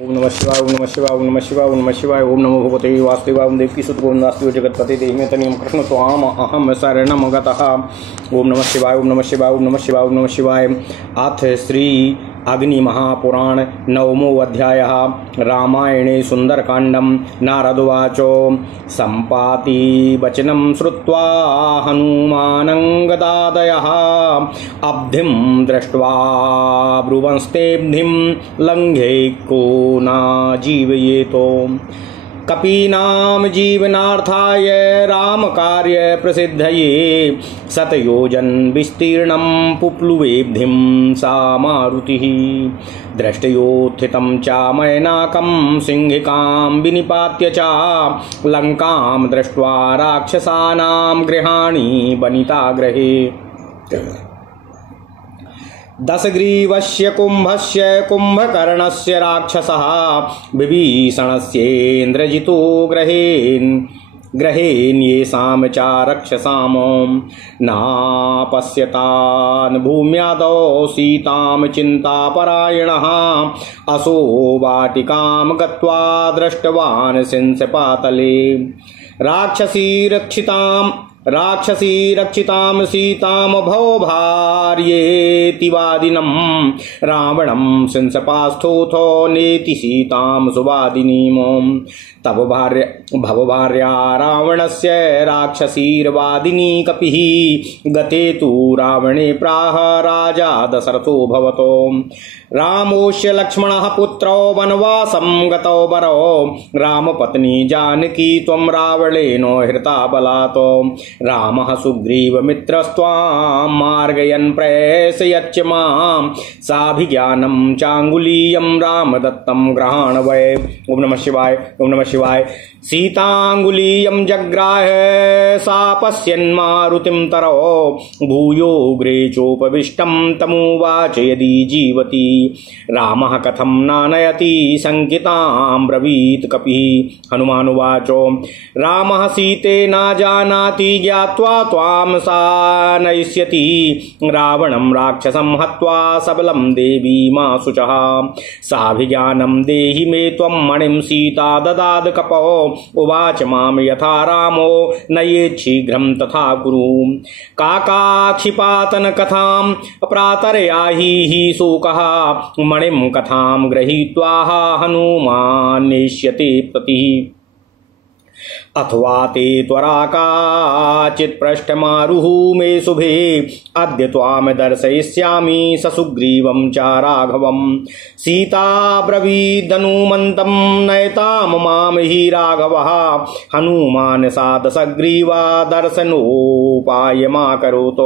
ओम नमः शिवाय। ओम नमः शिवाय। ओम नमः शिवाय। ओम नमः शिवाय। ओम नमो भगवते वासुदेवाय। ओम देवकी सुत गोविंदास्तु जगत्पते देहि तनियं कृष्ण त्वाम अहम शरणं गतः। ओम नमः शिवाय। ओम नमः शिवाय। ओम नमः शिवाय। ओम नमः शिवाय। अथ श्री अग्नि महापुराण नवमो अध्यायः। रामायणे सुंदरकांडं। नारदुवाच सम्पाति वचनं श्रुत्वा हनुमानं गदादयः अब्धिं दृष्ट्वा ब्रुवंस्तेऽब्धिं लङ्घे को न जीवयेतो। कपीनां जीवनार्थाय रामकार्य प्रसिद्धये शतयोजन विस्तीर्णं पुप्लुवेब्धिं सा मारुतिः। दृष्टयोत्थितं च मैनाकं सिंहिकां विनिपात्य च लङ्कां दृष्ट्वा राक्षसानां गृहाणि वनितागृहे। दशग्रीवस्य कुम्भस्य कुम्भकर्णस्य राक्षसः विभीषणस्येन्द्रजितो ग्रहेन् येषां च रक्षसां नापश्यतान् भूम्यादौ सीतां चिन्तापरायणः असो वाटिकां गत्वा दृष्टवान् सिंहपातले राक्षसी रक्षितां सीतां भो भार्येति वादिनं रावणं सिंहपास्थोऽथो नेति सीतां सुवादिनीं। तब भवभार्या रावणस्य राक्षसीर्वादिनी कपिः गते तु रावणे प्राह राजा दशरथो भवतो। रामोऽस्य लक्ष्मणः पुत्रो वनवासं गतो वरो रामपत्नी जानकी त्वं रावणेन हृता बलात्। रामः सुग्रीवमित्रस्त्वां मार्गयन् प्रेषयच्च मां साभिज्ञानं चाङ्गुलीयं रामदत्तं गृहाण वै। ओम नमः शिवाय। ओम नमः शिवाय। सीताङ्गुलीयं जग्राह सा पश्यन्मारुतिं तरो भूयोऽग्रे चोपविष्टं तमुवाच यदि जीवति रामः कथं नानयति शङ्कितां ब्रवीत् कपिः। हनुमानुवाच रामः सीते न जानाति ज्ञात्वा त्वां सा नयिष्यति रावणं राक्षसं हत्वा सबलं देवीमाशुचः। साभिज्ञानं देहि मे त्वं मणिं सीता ददाद कपो उवाच मां यथा रामो नयेत् शीघ्रं तथा कुरु। काकाक्षिपातन कथां प्रातरयाहि हि शोकः मणिं कथां गृहीत्वा हनुमान् नेष्यते प्रतिः। अथवा ते त्वरा काचित् पृष्ठमारुः मे शुभे अद्य त्वां दर्शयिष्यामि ससुग्रीवं च राघवम्। सीता ब्रवीदनुमन्तं नयतां मां हि राघवः हनुमान् सा दशग्रीवा दर्शनोपायमाकरोत्।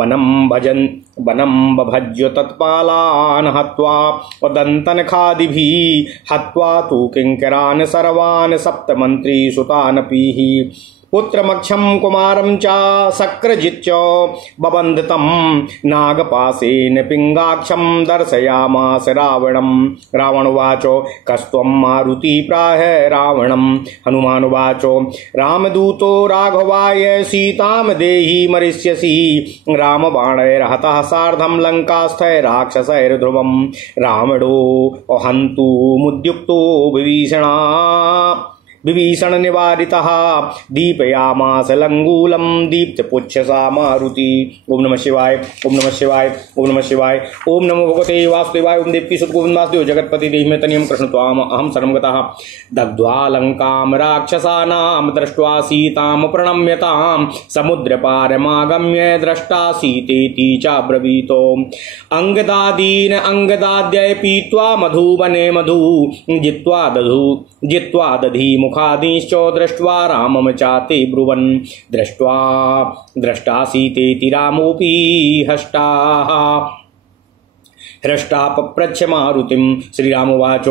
वनं बभज्य तत्पालान् हत्वा दन्तनखादिभिः हत्वा तु किङ्करान् सर्वान् सप्तमन्त्री सुतानपीः। पुत्रमक्षं कुमारं च शक्रजिच्च बबन्धतं नागपाशेन पिङ्गाक्षं दर्शयामास रावणम्। रावणुवाच कस्त्वं मारुति प्राह रावणम्। हनुमानुवाच रामदूतो राघवाय सीतां देहि मरिष्यसि रामबाणैर्हतः सार्धं लङ्कास्थै राक्षसैर्ध्रुवम्। रावणो हन्तु मुद्युक्तो विभीषण निवारितः दीपयामास लंगूलम दीप्तपुच्छसा मारुति। ओम नमः शिवाय। ओम नमः शिवाय। ओम नमः शिवाय। ओम नमो भगवते वासुदेवाय। ओम देवकी सुत गोविंदास्तु जगत्पति देहि तनियं कृष्ण त्वाम अहम शरणं गतः। दग्ध्वा लंकां राक्षसानां दृष्ट्वा सीतां प्रणम्यतां समुद्रपारमागम्य दृष्टा सीतेति चाब्रवीतो। अंगदादीन अंगदाद्य पीत्वा मधुवने मधु जित्वा दधी मुखादीश्च दृष्ट्वा रामं चाते ब्रुवन्। दृष्टा सीतेति रामोऽपि हृष्टा पप्रच्छ मारुतिं। श्रीरामोवाच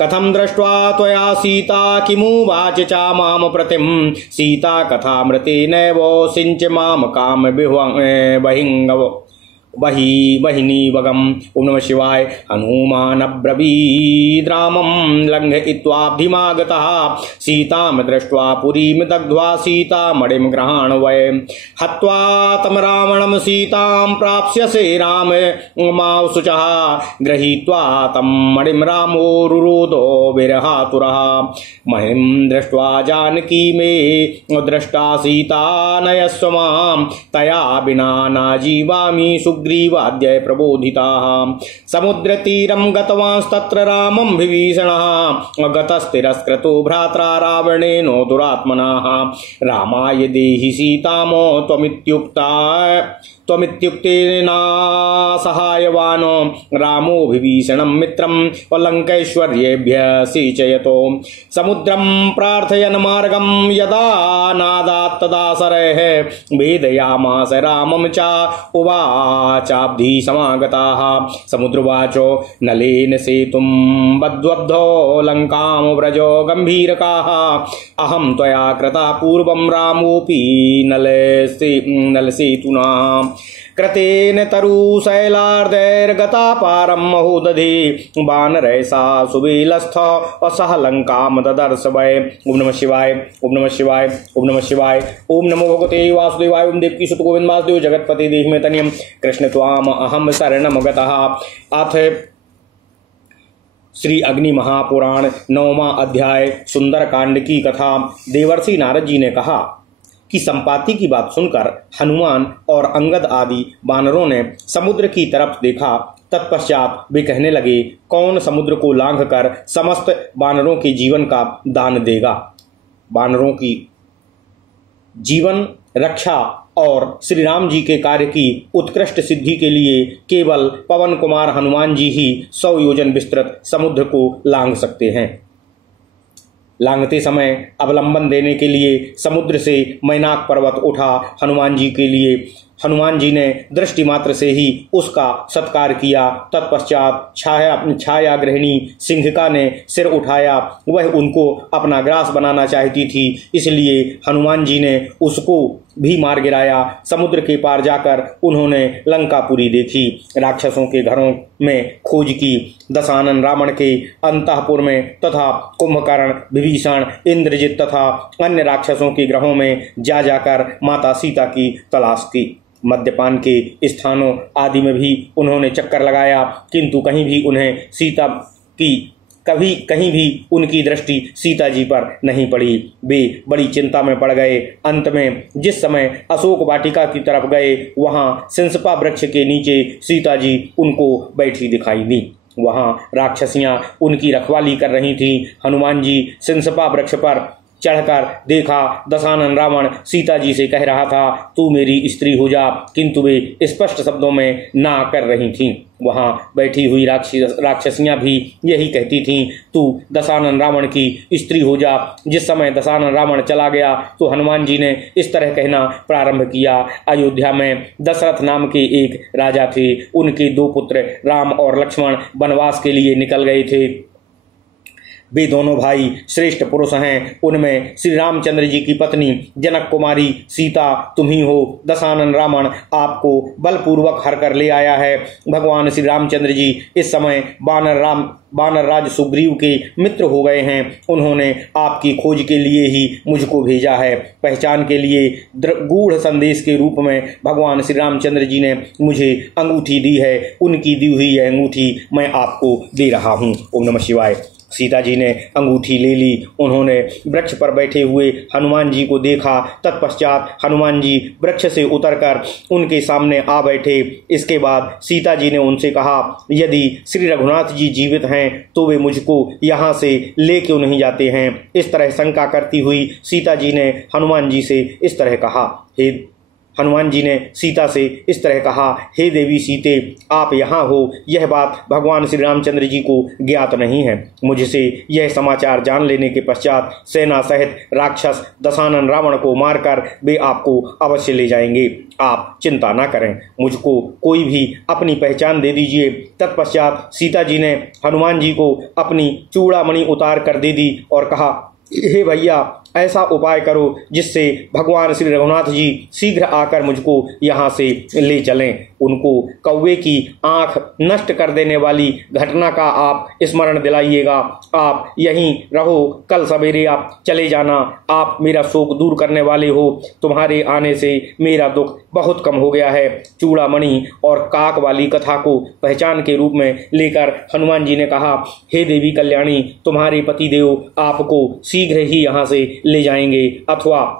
कथं दृष्ट्वा त्वया सीता किमुवाच च मां प्रतिं। सीता कथामृतेनैव सिञ्च मां कामविह्वङ्गव। वहिनी वगम। ओम नमः शिवाय। हनुमान अब्रवीद रामं लंघयित्वाब्धिमागतः सीतां दृष्ट्वा पुरीं दग्ध्वा सीतामणिं गृहाण वै हत्वा तं रावणं सीतां प्राप्स्यसे राम माशुचः गृहीत्वा तं मणिं रामो रुरोधो विरहातुरः मणिं दृष्ट्वा जानकी मे दृष्टा सीता नयस्व मां तया विना नाजीवामि सुग्रीवाद्य प्रबोधिताः समुद्रतीरं गतवांस्तत्र रामं विभीषणः गतस्तिरस्कृतो भ्रात्रा रावणेनो दुरात्मनः रामाय देहि सीतामो त्वमित्युक्तेना सहायवानो रामो विभीषणं मित्रं लंकैश्वर्येभ्यः सिंचयतो समुद्रं प्रार्थयन् मार्गं यदा नादात् तदा सरयः वेदयामास रामं च उवाचाब्धि समागताः समुद्रवाचो नलेन सेतुं बद्ध्वब्धो लंकां व्रजो गंभीरकाः अहं त्वया कृता पूर्वं रामोऽपि नलसेतुना कृतेन तरुशैलार्दैर्गता पारं महोदधि वानरैसा सुबेलस्थ असह लंकां ददर्श वै। ओम नमः शिवाय। ओम नमः शिवाय। ओम नमः शिवाय। ओम नमो भगवते वासुदेवाय। ओम देवकी सुत गोविंद वासुदेव जगतपति देहि मे तनियम कृष्ण त्वाम अहम शरणम गतः। अथ श्री अग्नि महापुराण 9वां अध्याय सुंदरकांड की कथा। देवर्षि नारद जी ने कहा कि संपाति की बात सुनकर हनुमान और अंगद आदि बानरों ने समुद्र की तरफ देखा। तत्पश्चात वे कहने लगे, कौन समुद्र को लांघकर समस्त बानरों के जीवन का दान देगा। बानरों की जीवन रक्षा और श्री राम जी के कार्य की उत्कृष्ट सिद्धि के लिए केवल पवन कुमार हनुमान जी ही 100 योजन विस्तृत समुद्र को लांघ सकते हैं। लांघते समय अवलंबन देने के लिए समुद्र से मैनाक पर्वत उठा। हनुमान जी के लिए हनुमान जी ने दृष्टि मात्र से ही उसका सत्कार किया। तत्पश्चात छाया गृहिणी सिंहिका ने सिर उठाया। वह उनको अपना ग्रास बनाना चाहती थी, इसलिए हनुमान जी ने उसको भी मार गिराया। समुद्र के पार जाकर उन्होंने लंकापुरी देखी, राक्षसों के घरों में खोज की, दशानन रावण के अंतःपुर में तथा कुंभकर्ण, विभीषण, इंद्रजित तथा अन्य राक्षसों के ग्रहों में जाकर माता सीता की तलाश की। मद्यपान के स्थानों आदि में भी उन्होंने चक्कर लगाया, किंतु कहीं भी उन्हें सीता की कहीं भी उनकी दृष्टि सीता जी पर नहीं पड़ी। वे बड़ी चिंता में पड़ गए। अंत में जिस समय अशोक वाटिका की तरफ गए, वहां सिंसपा वृक्ष के नीचे सीता जी उनको बैठी दिखाई दी। वहां राक्षसियां उनकी रखवाली कर रही थीं। हनुमान जी सिंसपा वृक्ष पर चढ़कर देखा, दशानन रावण सीता जी से कह रहा था, तू मेरी स्त्री हो जा, किंतु वे स्पष्ट शब्दों में ना कर रही थीं। वहां बैठी हुई राक्षसियां भी यही कहती थीं, तू दशानन रावण की स्त्री हो जा। जिस समय दशानन रावण चला गया तो हनुमान जी ने इस तरह कहना प्रारंभ किया। अयोध्या में दशरथ नाम के एक राजा थे। उनके 2 पुत्र राम और लक्ष्मण वनवास के लिए निकल गए थे। वे दोनों भाई श्रेष्ठ पुरुष हैं। उनमें श्री रामचंद्र जी की पत्नी जनक कुमारी सीता तुम ही हो। दशानन रावण आपको बलपूर्वक हर कर ले आया है। भगवान श्री रामचंद्र जी इस समय बानर राज सुग्रीव के मित्र हो गए हैं। उन्होंने आपकी खोज के लिए ही मुझको भेजा है। पहचान के लिए गूढ़ संदेश के रूप में भगवान श्री रामचंद्र जी ने मुझे अंगूठी दी है। उनकी दी हुई यह अंगूठी मैं आपको दे रहा हूँ। ओम नमः शिवाय। सीता जी ने अंगूठी ले ली। उन्होंने वृक्ष पर बैठे हुए हनुमान जी को देखा। तत्पश्चात हनुमान जी वृक्ष से उतरकर उनके सामने आ बैठे। इसके बाद सीता जी ने उनसे कहा, यदि श्री रघुनाथ जी जीवित हैं तो वे मुझको यहाँ से ले क्यों नहीं जाते हैं। इस तरह शंका करती हुई सीता जी ने हनुमान जी से इस तरह कहा, हनुमान जी ने सीता से इस तरह कहा, हे देवी सीते, आप यहाँ हो यह बात भगवान श्री रामचंद्र जी को ज्ञात नहीं है। मुझसे यह समाचार जान लेने के पश्चात सेना सहित राक्षस दशानन रावण को मारकर वे आपको अवश्य ले जाएंगे। आप चिंता न करें, मुझको कोई भी अपनी पहचान दे दीजिए। तत्पश्चात सीता जी ने हनुमान जी को अपनी चूड़ामणि उतार कर दे दी और कहा, हे भैया, ऐसा उपाय करो जिससे भगवान श्री रघुनाथ जी शीघ्र आकर मुझको यहाँ से ले चलें। उनको कौवे की आंख नष्ट कर देने वाली घटना का आप स्मरण दिलाइएगा। आप यहीं रहो, कल सवेरे आप चले जाना। आप मेरा शोक दूर करने वाले हो। तुम्हारे आने से मेरा दुख बहुत कम हो गया है। चूड़ामणि और काक वाली कथा को पहचान के रूप में लेकर हनुमान जी ने कहा, हे देवी कल्याणी, तुम्हारे पतिदेव आपको शीघ्र ही यहाँ से ले जाएंगे, अथवा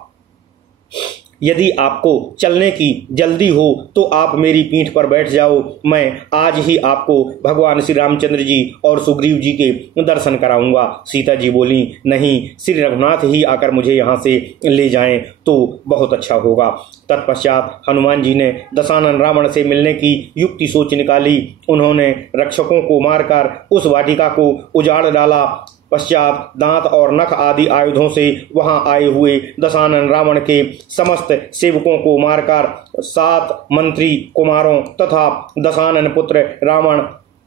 यदि आपको चलने की जल्दी हो तो आप मेरी पीठ पर बैठ जाओ। मैं आज ही आपको भगवान श्री रामचंद्र जी और सुग्रीव जी के दर्शन कराऊंगा। सीता जी बोली, नहीं, श्री रघुनाथ ही आकर मुझे यहाँ से ले जाएं तो बहुत अच्छा होगा। तत्पश्चात हनुमान जी ने दशानन रावण से मिलने की युक्ति सोच निकाली। उन्होंने रक्षकों को मारकर उस वाटिका को उजाड़ डाला। पश्चात दांत और नख आदि आयुधों से वहां आए हुए दशानन रावण के समस्त सेवकों को मारकर 7 मंत्री कुमारों तथा दशानन पुत्र रावण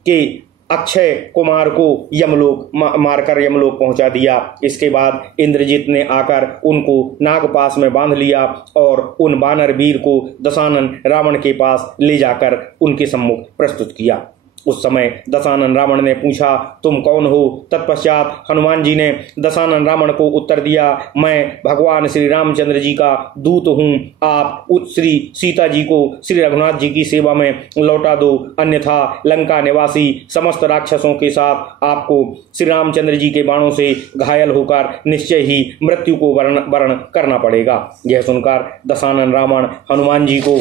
के अक्षय कुमार को यमलोक मारकर यमलोक पहुंचा दिया। इसके बाद इंद्रजित ने आकर उनको नागपास में बांध लिया और उन वानर वीर को दशानन रावण के पास ले जाकर उनके सम्मुख प्रस्तुत किया। उस समय दशानन रावण ने पूछा, तुम कौन हो? तत्पश्चात हनुमान जी ने दशानन रावण को उत्तर दिया, मैं भगवान श्री रामचंद्र जी का दूत हूँ। आप श्री सीता जी को श्री रघुनाथ जी की सेवा में लौटा दो, अन्यथा लंका निवासी समस्त राक्षसों के साथ आपको श्री रामचंद्र जी के बाणों से घायल होकर निश्चय ही मृत्यु को वर्ण करना पड़ेगा। यह सुनकर दशानन रावण हनुमान जी को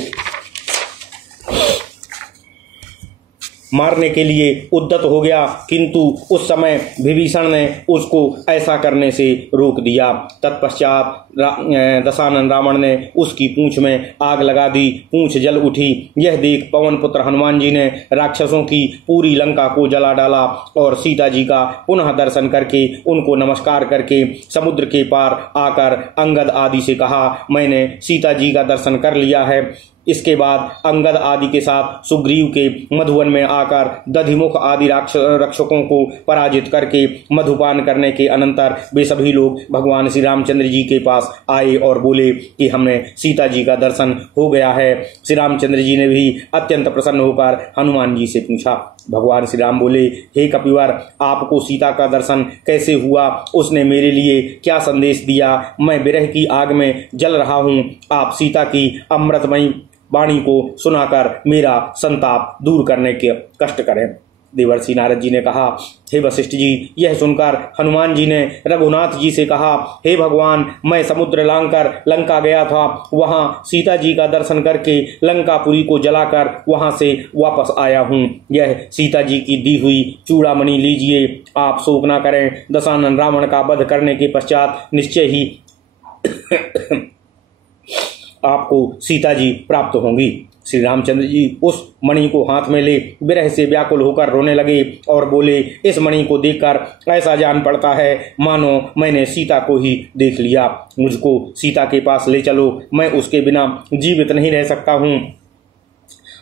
मारने के लिए उद्यत हो गया, किंतु उस समय विभीषण ने उसको ऐसा करने से रोक दिया। तत्पश्चात दशानन रावण ने उसकी पूंछ में आग लगा दी। पूंछ जल उठी। यह देख पवन पुत्र हनुमान जी ने राक्षसों की पूरी लंका को जला डाला और सीता जी का पुनः दर्शन करके उनको नमस्कार करके समुद्र के पार आकर अंगद आदि से कहा, मैंने सीता जी का दर्शन कर लिया है। इसके बाद अंगद आदि के साथ सुग्रीव के मधुवन में आकर दधिमुख आदि रक्षकों को पराजित करके मधुपान करने के अनंतर वे सभी लोग भगवान श्री रामचंद्र जी के पास आए और बोले कि हमने सीता जी का दर्शन हो गया है। श्री रामचंद्र जी ने भी अत्यंत प्रसन्न होकर हनुमान जी से पूछा। भगवान श्री राम बोले, हे कपिवर, आपको सीता का दर्शन कैसे हुआ? उसने मेरे लिए क्या संदेश दिया? मैं विरह की आग में जल रहा हूँ। आप सीता की अमृतमयी वाणी को सुनाकर मेरा संताप दूर करने के कष्ट करें। देवर्षि नारद जी ने कहा, हे वशिष्ठ जी, यह सुनकर हनुमान जी ने रघुनाथ जी से कहा, हे भगवान, मैं समुद्र लांघकर लंका गया था। वहां सीता जी का दर्शन करके लंकापुरी को जलाकर वहां से वापस आया हूँ। यह सीता जी की दी हुई चूड़ामणि लीजिए। आप शोक न करें। दशानन रावण का वध करने के पश्चात निश्चय ही आपको सीता जी प्राप्त होंगी। श्री रामचंद्र जी उस मणि को हाथ में ले विरह से व्याकुल होकर रोने लगे और बोले, इस मणि को देखकर ऐसा जान पड़ता है मानो मैंने सीता को ही देख लिया। मुझको सीता के पास ले चलो, मैं उसके बिना जीवित नहीं रह सकता हूँ।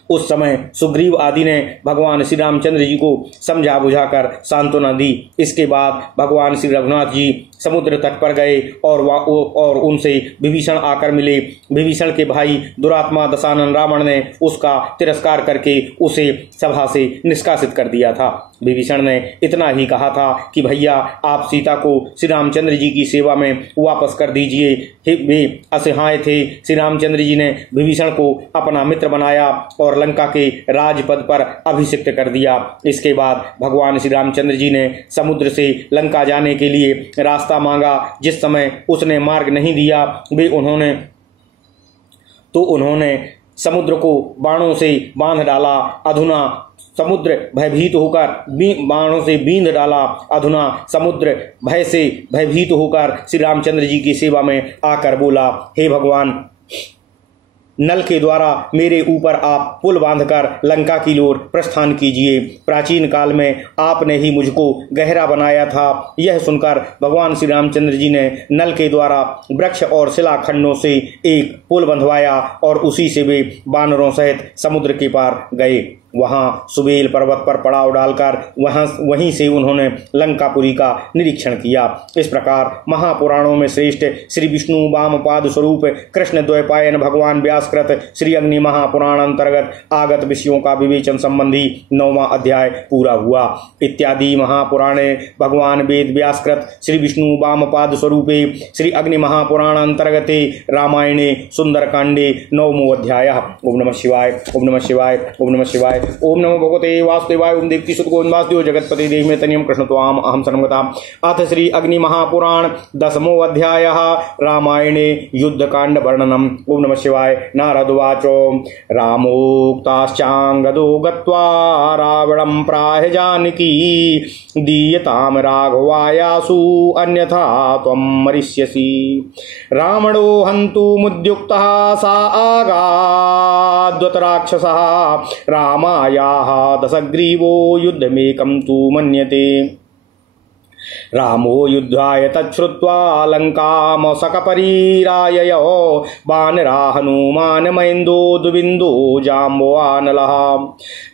उस समय सुग्रीव आदि ने भगवान श्री रामचंद्र जी को समझा बुझाकर सांत्वना दी। इसके बाद भगवान श्री रघुनाथ जी समुद्र तट पर गए और उनसे विभीषण आकर मिले। विभीषण के भाई दुरात्मा दशानन रावण ने उसका तिरस्कार करके उसे सभा से निष्कासित कर दिया था। विभीषण ने इतना ही कहा था कि भैया, आप सीता को श्री रामचंद्र जी की सेवा में वापस कर दीजिए। वे असहाय थे। श्री रामचंद्र जी ने विभीषण को अपना मित्र बनाया और लंका के राजपद पर अभिषिक्त कर दिया। इसके बाद भगवान श्री रामचंद्र जी ने समुद्र से लंका जाने के लिए रास्ता मांगा। जिस समय उसने मार्ग नहीं दिया उन्होंने समुद्र को बाणों से बांध डाला। अधुना समुद्र भयभीत होकर बाणों से बींध डाला। अधुना समुद्र भय से भयभीत होकर श्री रामचंद्र जी की सेवा में आकर बोला, हे भगवान, नल के द्वारा मेरे ऊपर आप पुल बांधकर लंका की ओर प्रस्थान कीजिए। प्राचीन काल में आपने ही मुझको गहरा बनाया था। यह सुनकर भगवान श्री रामचंद्र जी ने नल के द्वारा वृक्ष और शिलाखंडों से एक पुल बंधवाया और उसी से वे वानरों सहित समुद्र के पार गए। वहां सुबेल पर्वत पर पड़ाव डालकर वहीं से उन्होंने लंकापुरी का निरीक्षण किया। इस प्रकार महापुराणों में श्रेष्ठ श्री विष्णु वामपाद स्वरूप कृष्ण द्वैपायन भगवान व्यासकृत श्री अग्नि महापुराण अंतर्गत आगत विषयों का विवेचन संबंधी 9वां अध्याय पूरा हुआ। इत्यादि महापुराणे भगवान वेद व्यासकृत श्री विष्णु वामपाद स्वरूपे श्री अग्नि महापुराण अंतर्गते रामायणे सुंदरकांडे 9वां अध्याय। ओम नमः शिवाय, ओम नमः शिवाय, ओम नमः शिवाय, ओम नमो भगवते वासुदेवाय, ओम देवकी सुत गोविंद वासुदेव जगतपति देहि में तनियम कृष्ण त्वाम अहम शरणमता। अथ श्री अग्नि महापुराण 10वां अध्याय रामायणे युद्धकांड वर्णनम। ओम नमः शिवाय। नारदवाचो रामोक्ताश्चांगदो गत्वा रावणं प्राह जानकी दीयताम राघवायासु अन्यथा त्वं मरिष्यसि। रावणो हन्तुमुद्युक्तः सा आगाद्वत राक्षसः रामायाः दशग्रीवो युद्धमेकं तु मन्यते। रामो युद्धाय तच्छ्रुत्वा लङ्कामसकपरीराययो वानरा हनुमान् महेन्दो दुबिन्दो जाम्बवानलः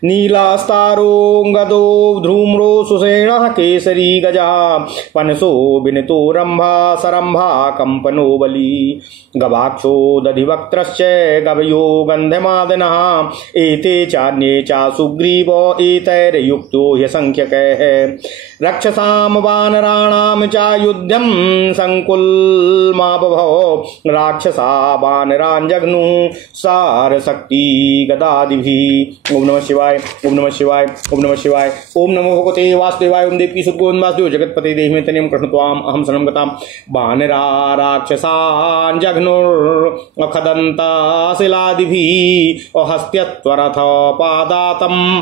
नीलास्तारो गदो ध्रूम्रो सुषेणः केसरी गजः पनसो विनितो रम्भा सरम्भा कंपनो बली गवाक्षो दधिवक्त्रश्च गवयो गन्धमादनः एते चान्ये च सुग्रीव एतैर्युक्तो ह्यसंख्यकैः रक्षसाम वानराणां च युद्धं संकुलमाबभौ राक्षसा वानराञ्जघ्नुः सारशक्ति गदादिभिः। ओम नमः शिवाय, ओम नमः शिवाय, ओम नमः शिवाय, ओम नमो भगवते वासुदेवाय, ओम देवकी सुत गोविंद वासुदेव जगतपते देहि में तनियम कृष्ण त्वाम अहम शरणं गताम्। वानरा राक्षसाञ्जघ्नुर्खदन्ता शिलादिभिः हस्त्यत्वरथ पादातम्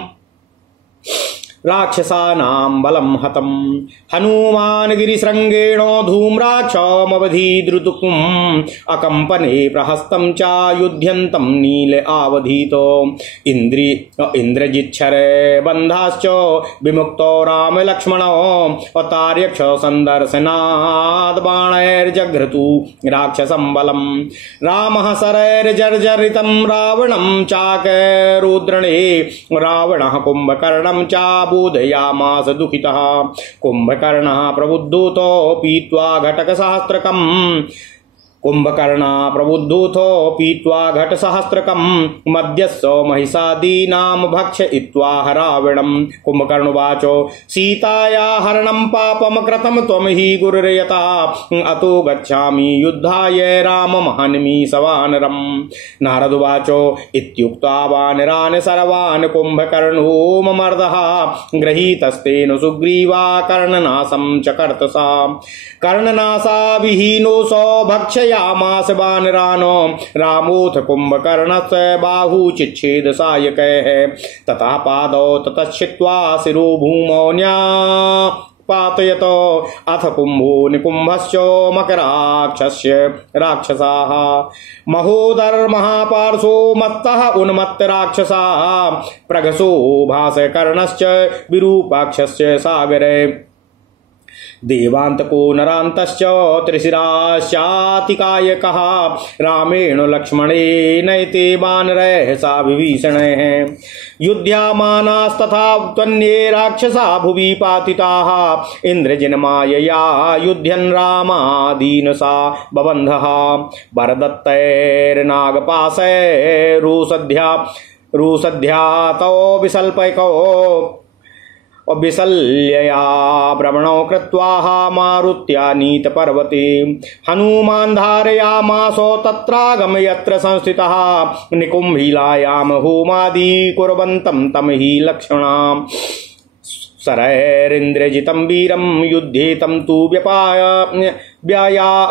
राक्षसानां बलं हतम्। हनुमान गिरिशृंगेण धूम्राक्षमवधीद्रुतुम् अकम्पने प्रहस्तं च युध्यन्तं नील आवधीतो। इंद्रजिच्छरे बन्धाश्च विमुक्तो राम लक्ष्मणो अतार्यक्ष संदर्शनाद् बाणैर्जघ्रतु राक्षसं बलम्। रामः शरैर्जर्जरितं रावणं चाकरुद्रणे रावणः कुम्भकर्णं च बोधयामास दुःखितः। कुम्भकर्णः प्रबुद्धोतो पीत्वा घटकसहस्त्रकम् मद्यस्स महिषादीनां भक्षयित्वा रावणम्। कुम्भकर्णुवाचो सीताया हरणं पापं कृतं त्वं हि गुरुर्यथा अतो गच्छामि युद्धाय रामं हन्मि सवानरम्। नारदुवाचो इत्युक्त्वा वानरान् सर्वान् कुम्भकर्णो ममर्दः गृहीतस्तेन सुग्रीवा कर्णनाशं च कर्तसा। कर्णनाशा विहीनो भक्षयामास वानरानो रामोऽथ कुम्भकर्णस्य बाहू चिच्छेद सायकैः तथा पादौ ततश्चित्वा शिरो भूमौ न्यापातयतो अथ कुम्भो निकुम्भश्च मकराक्षस्य राक्षसाः। महोदर्महापार्श्वो मत्तः उन्मत्त राक्षसाः प्रगसो भासकर्णश्च विरूपाक्षस्य सागरे। देवान्तको नरान्तश्च त्रिशिराश्चातिकायकः रामेण लक्ष्मणेनैते वानरैः सा विभीषणैः। युध्यामानास्तथा त्वन्ये राक्षसा भुवि पातिताः इन्द्रजिन्मायया युध्यन् रामादीनसा बबन्धः। वरदत्तैर्नागपाशैरुसध्यातो विसल्पैको विशल्यया भ्रमणो कृत्वा मारुत्या नीतपर्वते। हनुमान् धारयामासो तत्रागम यत्र संस्थितः निकुम्भिलायां होमादि कुर्वन्तं तं हि लक्ष्मणाम्। शरैरिन्द्रजितं वीरं युध्येतं तु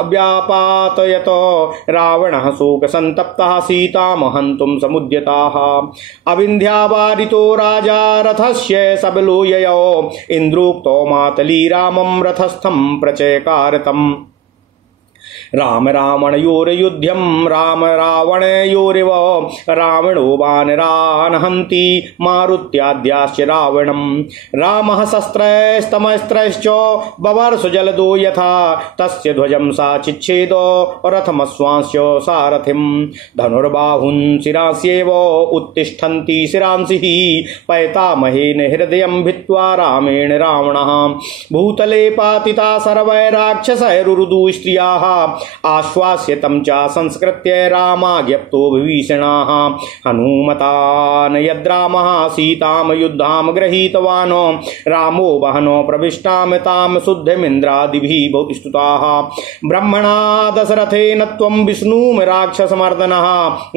व्यापातयतो रावणः शोकसन्तप्तः सीतां हन्तुं समुद्यताः। अविन्ध्यावारितो राजा रथस्य सबलो ययो इन्द्रोक्तो मातली रामं रथस्थं प्रचकारतम्। राम रावणयोर्युध्यं राम रावणयोरिव रावणो वानरान् हन्ति मारुत्याद्याश्च रावणम् रामः शस्त्रैस्तमस्त्रैश्च बवर्ष जलदो यथा तस्य ध्वजं सा चिच्छेदो रथमश्वांश्च सारथिं धनुर्बाहुन् शिरास्येव उत्तिष्ठन्ति शिरांसि पैतामहेन हृदयं भित्त्वा रामेण रावणः भूतले पातिता सर्वै राक्षसैरुरुदु स्त्रियाः आश्वास्य तं च संस्कृत्य रामाज्ञप्तो विभीषणाः हनुमतान् यद्रामः सीतां युद्धां गृहीतवान् रामो वहनो प्रविष्टां तां शुद्धमिन्द्रादिभिः स्तुताः ब्रह्मणा दशरथेन त्वं विष्णुं राक्षसमर्दनः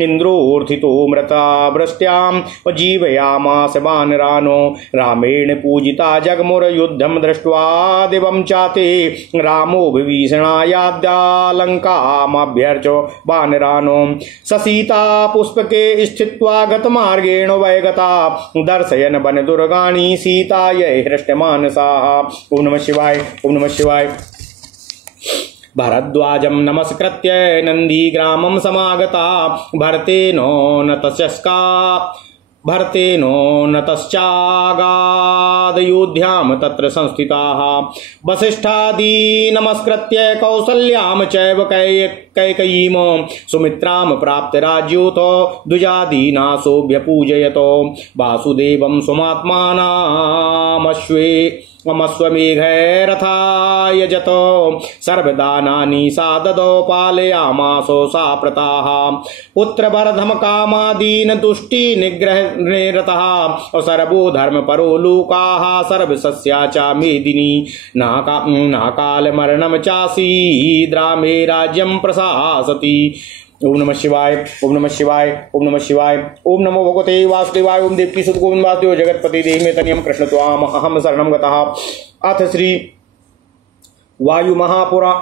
इन्द्रोऽर्थितो मृता वृष्ट्यां जीवयामास वानरानो रामेण पूजिता जगमुरयुद्धं दृष्ट्वा दिवं चाते रामो विभीषणायाद्यालङ्कामभ्यर्च वानरानो ससीता पुष्पके स्थित्वा गतमार्गेण वै गता दर्शयन् वनदुर्गाणि सीतायै हृष्टमानसाः। ओम नमः शिवाय, ओम नमः शिवाय। भरद्वाजं नमस्कृत्य नन्दीग्रामं समागता भरतेनो नतश्चागादयोध्यां तत्र संस्थिताः वसिष्ठादि नमस्कृत्य कौसल्यां चैव कैकेयीं सुमित्रां प्राप्त राज्योतो द्विजादीना सोऽभ्यपूजयतो वासुदेवं स्वमात्मानामश्वमेघैरथाय जतो सर्वदानानि सा ददौ पालयामासो सा प्रताः पुत्रवरधम कामादीन तुष्टि निग्रहणे रतः सर्वो धर्म परो लोकाः सर्वसस्या च मेदिनी नाकाल मरणम चासीद्रामे राज्यं प्रशासति। ओम नमः शिवाय, ओम नमः शिवाय, ओम नमः शिवाय। ओम नमो भगवते वासुदेवाय। ओम देवकी सुत गोविंद वासुदेव जगतपति देहि में तनियम कृष्ण त्वाम अहम शरणं गतः। अथ श्री वायु महापुराण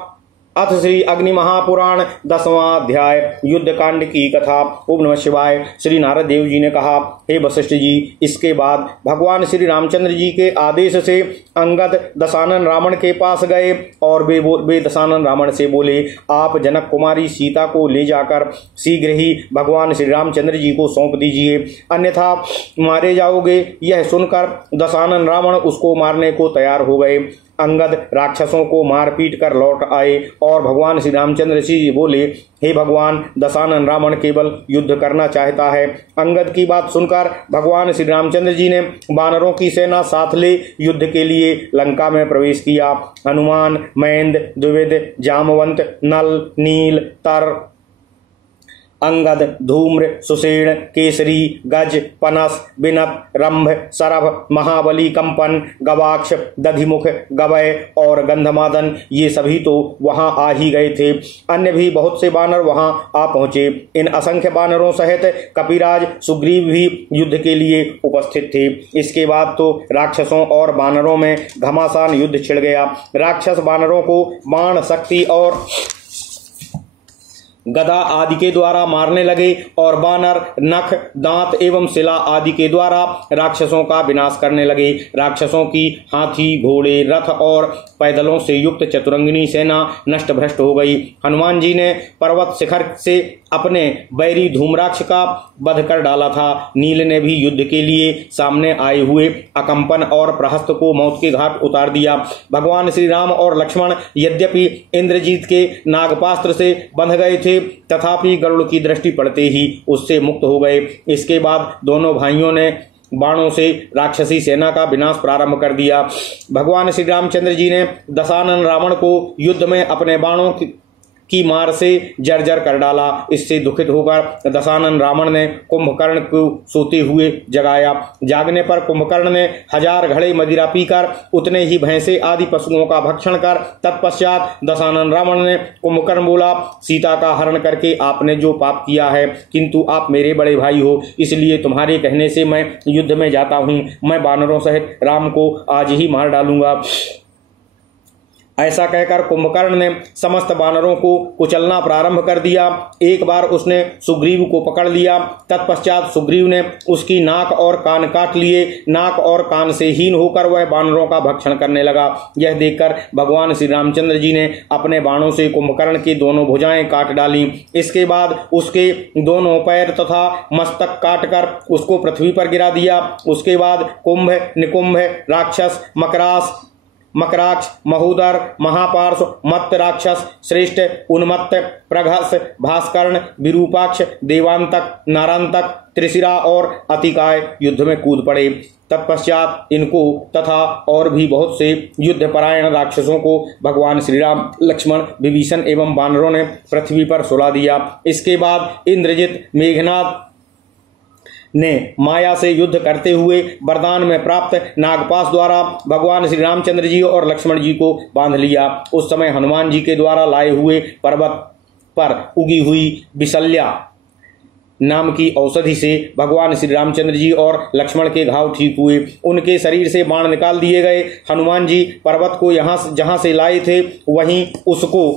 अथ श्री अग्नि महापुराण 10वां अध्याय युद्ध कांड की कथा। ओम नमः शिवाय। श्री नारद देव जी ने कहा, हे वशिष्ठ जी, इसके बाद भगवान श्री रामचंद्र जी के आदेश से अंगद दशानन रावण के पास गए और वे दशानन रावण से बोले, आप जनक कुमारी सीता को ले जाकर शीघ्र ही भगवान श्री रामचंद्र जी को सौंप दीजिए, अन्यथा मारे जाओगे। यह सुनकर दशानन रावण उसको मारने को तैयार हो गए। अंगद राक्षसों को मार पीट कर लौट आए और भगवान श्री रामचंद्र जी बोले, हे भगवान, दशानन रावण केवल युद्ध करना चाहता है। अंगद की बात सुनकर भगवान श्री रामचंद्र जी ने वानरों की सेना साथ ले युद्ध के लिए लंका में प्रवेश किया। हनुमान, महेंद्र, द्विविद, जामवंत, नल, नील, तर, अंगद, धूम्र, सुषेण, केसरी, गज, पनस, विनत, रंभ, सरभ, महाबली, कंपन, गवाक्ष, दधिमुख, गवय और गंधमादन, ये सभी तो वहां आ ही गए थे। अन्य भी बहुत से बानर वहां आ पहुंचे। इन असंख्य बानरों सहित कपिराज सुग्रीव भी युद्ध के लिए उपस्थित थे। इसके बाद तो राक्षसों और बानरों में घमासान युद्ध छिड़ गया। राक्षस बानरों को बाण, शक्ति और गदा आदि के द्वारा मारने लगे और बानर नख, दांत एवं शिला आदि के द्वारा राक्षसों का विनाश करने लगे। राक्षसों की हाथी, घोड़े, रथ और पैदलों से युक्त चतुरंगिनी सेना नष्ट भ्रष्ट हो गई। हनुमान जी ने पर्वत शिखर से अपने बैरी धूम्राक्ष का वध कर डाला था। नील ने भी युद्ध के लिए सामने आए हुए अकंपन और प्रहस्त को मौत के घाट उतार दिया। भगवान श्री राम और लक्ष्मण यद्यपि इंद्रजीत के नागपास्त्र से बंध गए थे, तथापि गरुड़ की दृष्टि पड़ते ही उससे मुक्त हो गए। इसके बाद दोनों भाइयों ने बाणों से राक्षसी सेना का विनाश प्रारंभ कर दिया। भगवान श्री रामचंद्र जी ने दशानन रावण को युद्ध में अपने बाणों की मार से जर्जर कर डाला। इससे दुखित होकर दशानन रावण ने कुंभकर्ण को सोते हुए जगाया। जागने पर कुंभकर्ण ने 1000 घड़े मदिरा पीकर उतने ही भैंसे आदि पशुओं का भक्षण कर तत्पश्चात दशानन रावण ने कुंभकर्ण बोला, सीता का हरण करके आपने जो पाप किया है, किंतु आप मेरे बड़े भाई हो, इसलिए तुम्हारे कहने से मैं युद्ध में जाता हूँ। मैं बानरों सहित राम को आज ही मार डालूंगा। ऐसा कहकर कुंभकर्ण ने समस्त वानरों को कुचलना प्रारंभ कर दिया। एक बार उसने सुग्रीव को पकड़ लिया। तत्पश्चात सुग्रीव ने उसकी नाक और कान काट लिए। नाक और कान से हीन होकर वह वानरों का भक्षण करने लगा। यह देखकर भगवान श्री रामचंद्र जी ने अपने बाणों से कुंभकर्ण की दोनों भुजाएं काट डाली। इसके बाद उसके दोनों पैर तथा मस्तक काटकर उसको पृथ्वी पर गिरा दिया। उसके बाद कुंभ, निकुंभ, राक्षस, मकराक्ष, महोदर, महापार्श्व, मत्त राक्षस, श्रेष्ठ, उन्मत्त, प्रघस, भास्कर्ण, विरूपाक्ष, देवांतक, नारांतक, त्रिशिरा और अतिकाय युद्ध में कूद पड़े। तत्पश्चात इनको तथा और भी बहुत से युद्धपरायण राक्षसों को भगवान श्री राम, लक्ष्मण, विभीषण एवं वानरों ने पृथ्वी पर सुला दिया। इसके बाद इंद्रजित मेघनाद ने माया से युद्ध करते हुए वरदान में प्राप्त नागपाश द्वारा भगवान श्री रामचंद्र जी और लक्ष्मण जी को बांध लिया। उस समय हनुमान जी के द्वारा लाए हुए पर्वत पर उगी हुई विशल्या नाम की औषधि से भगवान श्री रामचंद्र जी और लक्ष्मण के घाव ठीक हुए। उनके शरीर से बाण निकाल दिए गए। हनुमान जी पर्वत को जहां से लाए थे वहीं उसको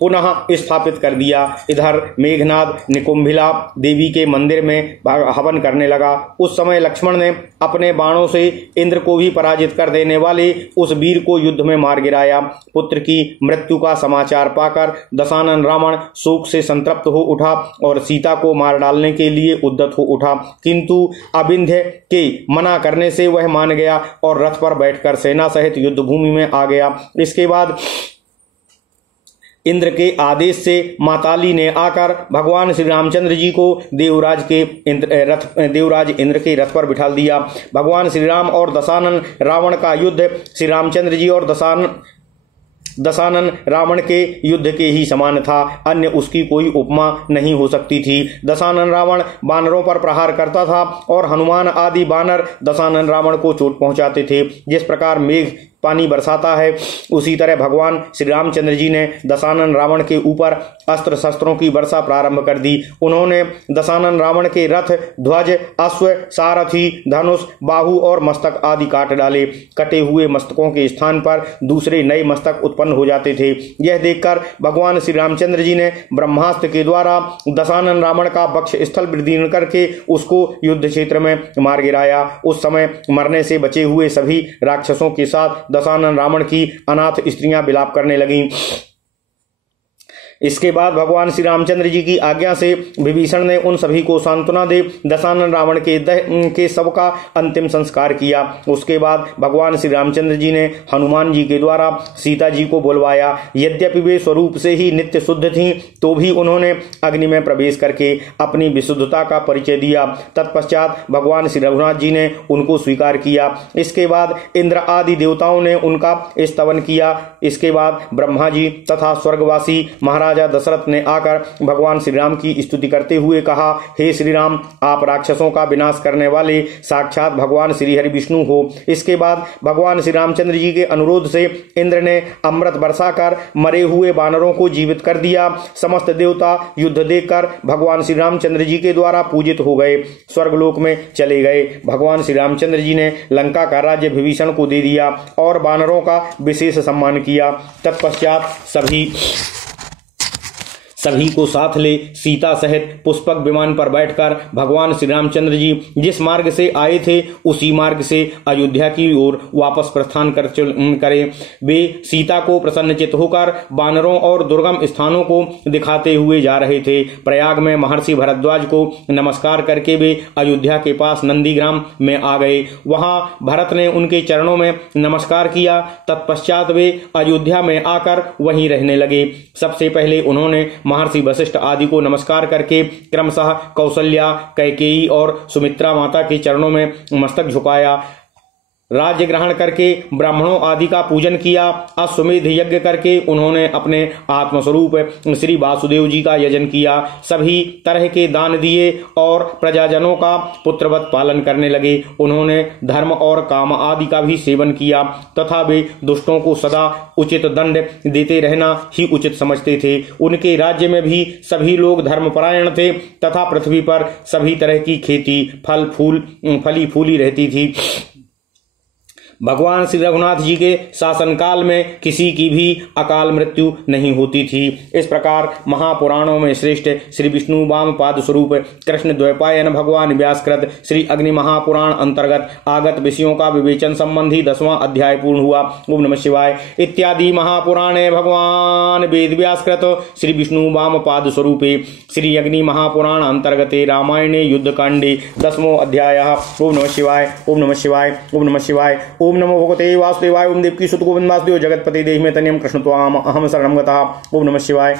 पुनः स्थापित कर दिया। इधर मेघनाद निकुंभिला देवी के मंदिर में हवन करने लगा। उस समय लक्ष्मण ने अपने बाणों से इंद्र को भी पराजित कर देने वाले उस वीर को युद्ध में मार गिराया। पुत्र की मृत्यु का समाचार पाकर दशानन रावण शोक से संतप्त हो उठा और सीता को मार डालने के लिए उद्यत हो उठा, किंतु अविंध्य के मना करने से वह मान गया और रथ पर बैठकर सेना सहित युद्ध भूमि में आ गया। इसके बाद इंद्र के आदेश से माताली ने आकर भगवान श्री रामचंद्र जी को देवराज इंद्र के रथ पर बिठा दिया। भगवान श्री राम और दशानन रावण का युद्ध श्री रामचंद्र जी और दशानन रावण के युद्ध के ही समान था। अन्य उसकी कोई उपमा नहीं हो सकती थी। दशानन रावण बानरों पर प्रहार करता था और हनुमान आदि बानर दशानन रावण को चोट पहुंचाते थे। जिस प्रकार मेघ पानी बरसाता है, उसी तरह भगवान श्री रामचंद्र जी ने दशानन रावण के ऊपर अस्त्र शस्त्रों की वर्षा प्रारंभ कर दी। उन्होंने दशानन रावण के रथ, ध्वज, अश्व, सारथी, धनुष, बाहु और मस्तक आदि काट डाले। कटे हुए मस्तकों के स्थान पर दूसरे नए मस्तक उत्पन्न हो जाते थे। यह देखकर भगवान श्री रामचंद्र जी ने ब्रह्मास्त्र के द्वारा दशानन रावण का वक्ष स्थल विदीर्ण करके उसको युद्ध क्षेत्र में मार गिराया। उस समय मरने से बचे हुए सभी राक्षसों के साथ दशानन रावण की अनाथ स्त्रियां विलाप करने लगीं। इसके बाद भगवान श्री रामचंद्र जी की आज्ञा से विभीषण ने उन सभी को सांत्वना दे दशानन रावण के शव का अंतिम संस्कार किया। उसके बाद भगवान श्री रामचंद्र जी ने हनुमान जी के द्वारा सीता जी को बुलवाया। यद्यपि वे स्वरूप से ही नित्य शुद्ध थीं, तो भी उन्होंने अग्नि में प्रवेश करके अपनी विशुद्धता का परिचय दिया। तत्पश्चात भगवान श्री रघुनाथ जी ने उनको स्वीकार किया। इसके बाद इंद्र आदि देवताओं ने उनका स्तवन किया। इसके बाद ब्रह्मा जी तथा स्वर्गवासी महाराज राजा दशरथ ने आकर भगवान श्री राम की स्तुति करते हुए कहा, हे श्री राम, आप राक्षसों का विनाश करने वाले साक्षात भगवान श्री हरि विष्णु हो। इसके बाद भगवान श्री रामचंद्र जी के अनुरोध से इंद्र ने अमृत बरसाकर मरे हुए वानरों को जीवित कर दिया। समस्त देवता युद्ध देखकर भगवान श्री रामचंद्र जी के द्वारा पूजित हो गए, स्वर्गलोक में चले गए। भगवान श्री रामचंद्र जी ने लंका का राज्य विभीषण को दे दिया और वानरों का विशेष सम्मान किया। तत्पश्चात सभी को साथ ले सीता सहित पुष्पक विमान पर बैठकर भगवान श्री रामचंद्र जी जिस मार्ग से आए थे उसी मार्ग से अयोध्या की ओर वापस प्रस्थान करें। वे सीता को प्रसन्नचित होकर वानरों और दुर्गम स्थानों को दिखाते हुए जा रहे थे। प्रयाग में महर्षि भरद्वाज को नमस्कार करके वे अयोध्या के पास नंदीग्राम में आ गए। वहां भरत ने उनके चरणों में नमस्कार किया। तत्पश्चात वे अयोध्या में आकर वहीं रहने लगे। सबसे पहले उन्होंने महर्षि वशिष्ठ आदि को नमस्कार करके क्रमशः कौसल्या, कैकेयी और सुमित्रा माता के चरणों में मस्तक झुकाया। राज्य ग्रहण करके ब्राह्मणों आदि का पूजन किया। अश्वमेध यज्ञ करके उन्होंने अपने आत्मस्वरूप श्री वासुदेव जी का यजन किया। सभी तरह के दान दिए और प्रजाजनों का पुत्रवत पालन करने लगे। उन्होंने धर्म और काम आदि का भी सेवन किया तथा वे दुष्टों को सदा उचित दंड देते रहना ही उचित समझते थे। उनके राज्य में भी सभी लोग धर्मपरायण थे तथा पृथ्वी पर सभी तरह की खेती फली फूली रहती थी। भगवान श्री रघुनाथ जी के शासनकाल में किसी की भी अकाल मृत्यु नहीं होती थी। इस प्रकार महापुराणों में श्रेष्ठ श्री विष्णु वाम पाद स्वरूप कृष्ण द्वैपायन भगवान व्यासकृत श्री अग्नि महापुराण अंतर्गत आगत विषयों का विवेचन संबंधी 10वां अध्याय पूर्ण हुआ। ओम नमः शिवाय। इत्यादि महापुराणे भगवान वेद व्यासकृत श्री विष्णु वाम पाद स्वरूपे श्री अग्नि महापुराण अंतर्गते रामायणे युद्ध कांडे 10वां अध्याय। ओम नमः शिवाय। ओम नमः शिवाय। ओम नमः शिवाय। ओम नमो भगवते वासुदेवाय। ओम देवकी सुत गोविंद वासुदेव जगतपति देहि में तनियम कृष्ण त्वाम अहम शरणं गतः। ओम नमः शिवाय।